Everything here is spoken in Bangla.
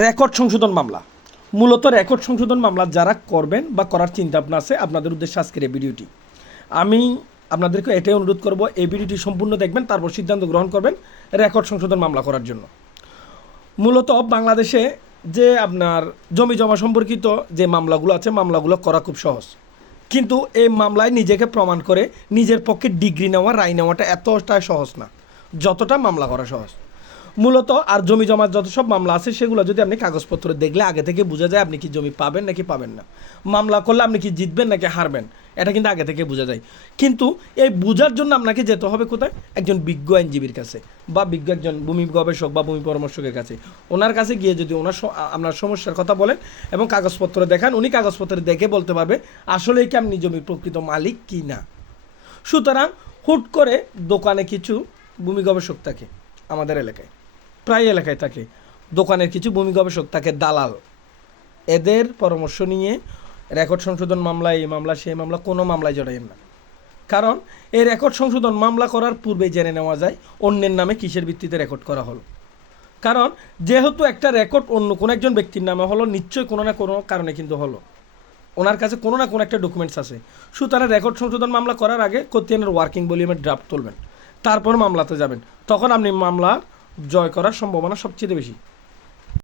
রেকর্ড সংশোধন মামলা। মূলত রেকর্ড সংশোধন মামলা যারা করবেন বা করার চিন্তা ভাবনা আছে, আপনাদের উদ্দেশ্যে আজকের এই ভিডিওটি। আমি আপনাদেরকে এটাই অনুরোধ করব, এই ভিডিওটি সম্পূর্ণ দেখবেন, তারপর সিদ্ধান্ত গ্রহণ করবেন রেকর্ড সংশোধন মামলা করার জন্য। মূলত বাংলাদেশে যে আপনার জমি জমা সম্পর্কিত যে মামলাগুলো আছে, মামলাগুলো করা খুব সহজ। কিন্তু এই মামলায় নিজেকে প্রমাণ করে নিজের পক্ষে ডিগ্রি নেওয়া, রায় নেওয়াটা এতটা সহজ না, যতটা মামলা করা সহজ। মূলত আর জমি জমার যত সব মামলা আছে, সেগুলো যদি আপনি কাগজপত্র দেখলে আগে থেকে বোঝা যায় আপনি কি জমি পাবেন নাকি পাবেন না। মামলা করলে আপনি কি জিতবেন নাকি হারবেন, এটা কিন্তু আগে থেকে বোঝা যায়। কিন্তু এই বোঝার জন্য আপনাকে যেতে হবে কোথায়? একজন বিজ্ঞ আইনজীবীর কাছে বা বিজ্ঞ একজন ভূমি গবেষক বা ভূমি পরামর্শকের কাছে। ওনার কাছে গিয়ে যদি ওনার আপনার সমস্যার কথা বলেন এবং কাগজপত্র দেখান, উনি কাগজপত্র দেখে বলতে পারবে, আসলে কি আপনি জমির প্রকৃত মালিক কি না? সুতরাং হুট করে দোকানে কিছু ভূমি গবেষক থাকে আমাদের এলাকায়। প্রায় এলাকায় থাকে। দোকানের কিছু ভূমি গবেষক থাকে দালাল। এদের পরামর্শ নিয়ে রেকর্ড সংশোধন মামলা এই মামলা, সেই মামলা, কোনো মামলায় জড়াইয়েন না। কারণ এই রেকর্ড সংশোধন মামলা করার পূর্বে জেনে নেওয়া যায়, অন্যের নামে কিসের ভিত্তিতে রেকর্ড করা হলো। কারণ যেহেতু একটা রেকর্ড অন্য কোনো একজন ব্যক্তির নামে হলো, নিশ্চয়ই কোনো না কোনো কারণে কিন্তু হলো। ওনার কাছে কোনো না কোনো একটা ডকুমেন্টস আছে। সুতরাং রেকর্ড সংশোধন মামলা করার আগে কোতিয়ানের ওয়ার্কিং ভলিউমের ড্রাফট তুলবেন। তারপর মামলাতে যাবেন। তখন আপনি মামলা জয় করার সম্ভাবনা সবচেয়ে বেশি।